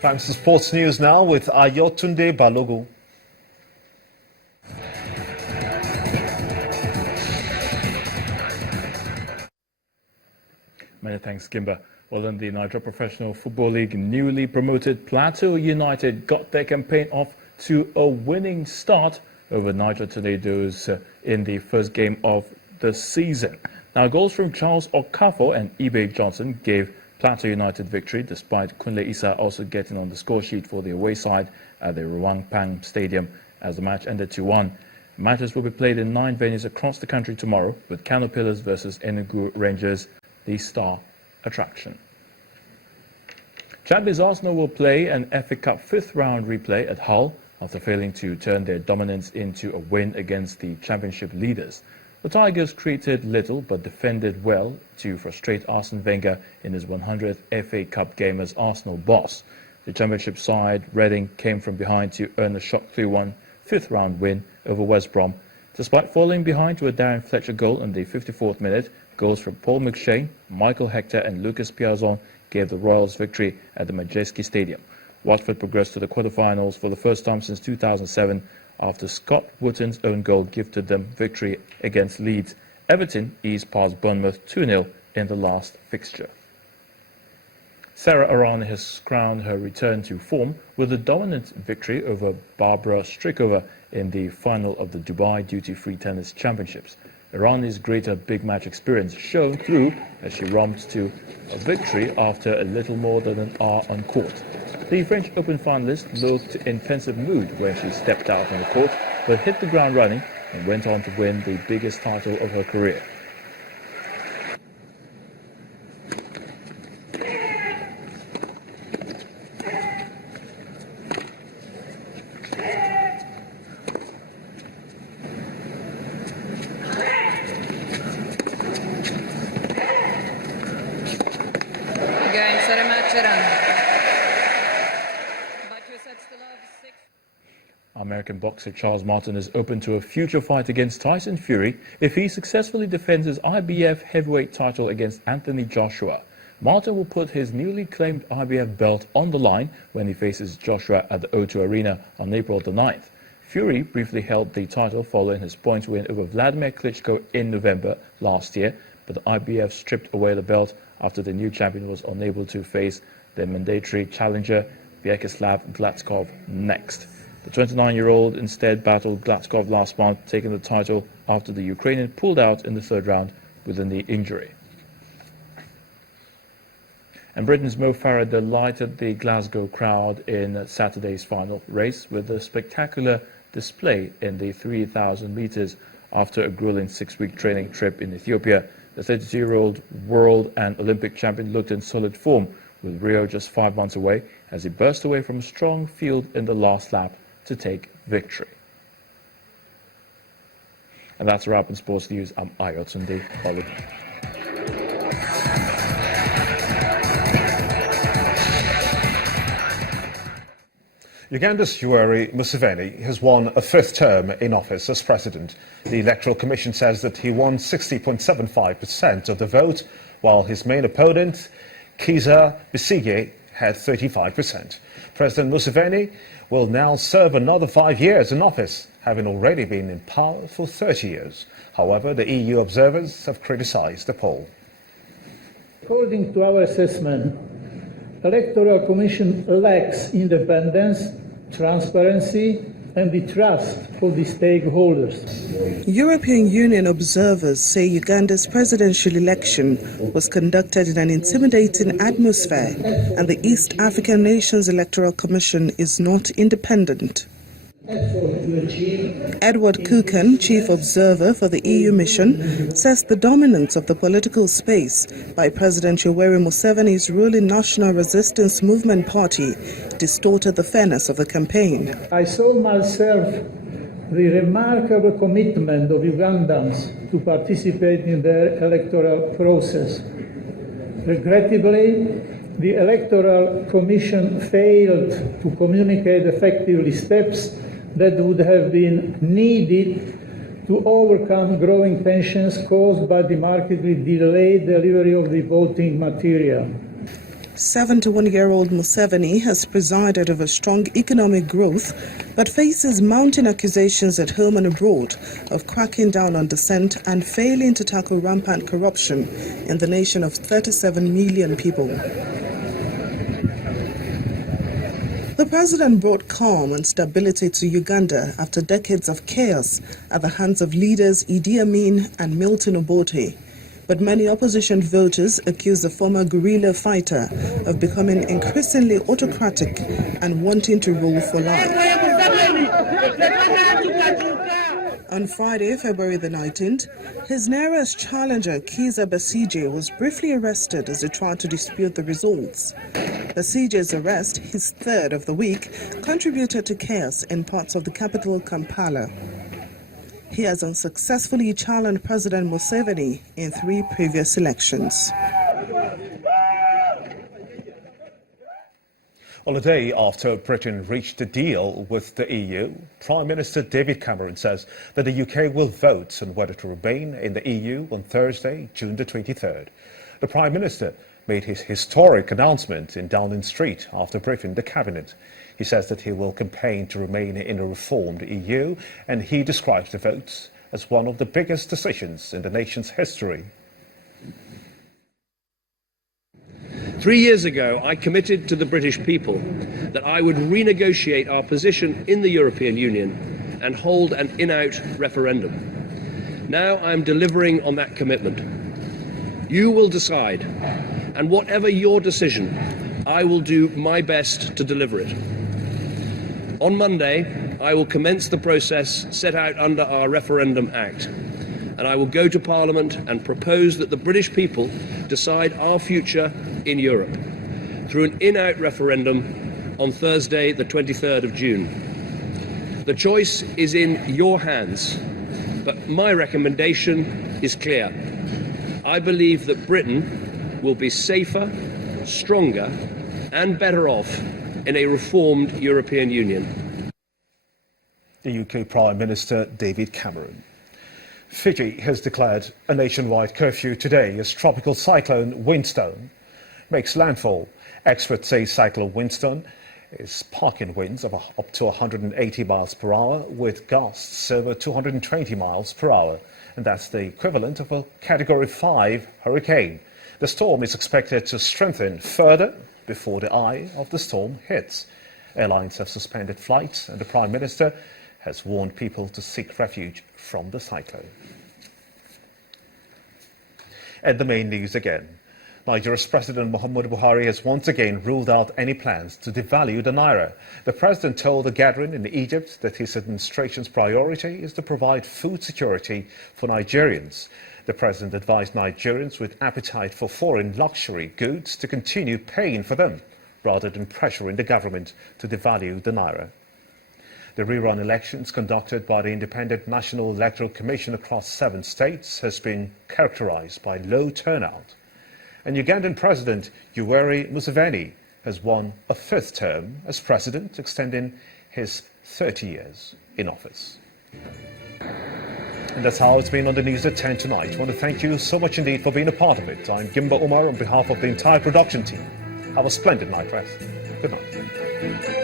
Thanks to sports news now with Ayotunde Balogun. Many thanks, Gimba. Well, in the Nigeria Professional Football League, newly promoted Plateau United got their campaign off to a winning start over Niger Tornadoes in the first game of the season. Now, goals from Charles Okafor and Ibe Johnson gave Plateau United victory, despite Kunle Issa also getting on the score sheet for the away side at the Ruwangpang Stadium as the match ended 2-1. Matches will be played in 9 venues across the country tomorrow, with Kano Pillars versus Enugu Rangers the star attraction. Champions Arsenal will play an FA Cup 5th round replay at Hull after failing to turn their dominance into a win against the championship leaders. The Tigers created little but defended well to frustrate Arsene Wenger in his 100th FA Cup game as Arsenal boss. The championship side, Reading, came from behind to earn a shock 3-1 5th round win over West Brom. Despite falling behind to a Darren Fletcher goal in the 54th minute, goals from Paul McShane, Michael Hector and Lucas Piazon gave the Royals victory at the Majeski Stadium. Watford progressed to the quarterfinals for the first time since 2007 after Scott Wotton's own goal gifted them victory against Leeds. Everton eased past Bournemouth 2-0 in the last fixture. Sarah Arane has crowned her return to form with a dominant victory over Barbara Strikova in the final of the Dubai Duty-Free Tennis Championships. Irane's greater big match experience shone through as she romped to a victory after a little more than an hour on court. The French Open finalist looked in pensive mood when she stepped out on the court, but hit the ground running and went on to win the biggest title of her career. American boxer Charles Martin is open to a future fight against Tyson Fury if he successfully defends his IBF heavyweight title against Anthony Joshua. Martin will put his newly claimed IBF belt on the line when he faces Joshua at the O2 Arena on April the 9th. Fury briefly held the title following his points win over Vladimir Klitschko in November last year, but the IBF stripped away the belt after the new champion was unable to face the mandatory challenger Vyacheslav Gladkov next. The 29-year-old instead battled Gladkov last month, taking the title after the Ukrainian pulled out in the 3rd round with a knee injury. And Britain's Mo Farah delighted the Glasgow crowd in Saturday's final race with a spectacular display in the 3,000 meters after a grueling 6-week training trip in Ethiopia. The 32-year-old world and Olympic champion looked in solid form, with Rio just 5 months away, as he burst away from a strong field in the last lap to take victory. And that's a wrap in sports news. I'm Ayotunde Balogun. Uganda's Yoweri Museveni has won a 5th term in office as president. The Electoral Commission says that he won 60.75% of the vote, while his main opponent, Kizza Besigye, had 35%. President Museveni will now serve another 5 years in office, having already been in power for 30 years. However, the EU observers have criticized the poll. According to our assessment, the Electoral Commission lacks independence, transparency and the trust of the stakeholders. European Union observers say Uganda's presidential election was conducted in an intimidating atmosphere, and the East African Nations Electoral Commission is not independent. Edward Kukan, chief observer for the EU mission, says the dominance of the political space by President Yoweri Museveni's ruling National Resistance Movement Party distorted the fairness of the campaign. I saw myself the remarkable commitment of Ugandans to participate in their electoral process. Regrettably, the Electoral Commission failed to communicate effectively steps that would have been needed to overcome growing tensions caused by the markedly delayed delivery of the voting material. 71-year-old Museveni has presided over strong economic growth but faces mounting accusations at home and abroad of cracking down on dissent and failing to tackle rampant corruption in the nation of 37 million people. The president brought calm and stability to Uganda after decades of chaos at the hands of leaders Idi Amin and Milton Obote. But many opposition voters accuse the former guerrilla fighter of becoming increasingly autocratic and wanting to rule for life. On Friday, February the 19th, his nearest challenger, Kizza Besigye, was briefly arrested as he tried to dispute the results. Besigye's arrest, his third of the week, contributed to chaos in parts of the capital, Kampala. He has unsuccessfully challenged President Museveni in 3 previous elections. Well, a day after Britain reached a deal with the EU, Prime Minister David Cameron says that the UK will vote on whether to remain in the EU on Thursday, June the 23rd. The Prime Minister made his historic announcement in Downing Street after briefing the Cabinet. He says that he will campaign to remain in a reformed EU, and he describes the vote as one of the biggest decisions in the nation's history. 3 years ago, I committed to the British people that I would renegotiate our position in the European Union and hold an in-out referendum. Now I'm delivering on that commitment. You will decide, and whatever your decision, I will do my best to deliver it. On Monday, I will commence the process set out under our Referendum Act, and I will go to Parliament and propose that the British people decide our future in Europe through an in-out referendum on Thursday, the 23rd of June. The choice is in your hands, but my recommendation is clear. I believe that Britain will be safer, stronger, and better off in a reformed European Union. The UK Prime Minister David Cameron. Fiji has declared a nationwide curfew today as tropical cyclone Winston makes landfall. Experts say cyclone Winston is sparking winds of up to 180 miles per hour with gusts over 220 miles per hour. And that's the equivalent of a Category 5 hurricane. The storm is expected to strengthen further before the eye of the storm hits. Airlines have suspended flights, and the Prime Minister has warned people to seek refuge from the cyclone. And the main news again. Nigeria's President Muhammadu Buhari has once again ruled out any plans to devalue the naira. The president told a gathering in Egypt that his administration's priority is to provide food security for Nigerians. The president advised Nigerians with appetite for foreign luxury goods to continue paying for them, rather than pressuring the government to devalue the naira. The rerun elections conducted by the Independent National Electoral Commission across 7 states has been characterized by low turnout. And Ugandan President Yoweri Museveni has won a 5th term as president, extending his 30 years in office. And that's how it's been on the news at 10 tonight. I want to thank you so much indeed for being a part of it. I'm Gimba Umar on behalf of the entire production team. Have a splendid night rest. Good night.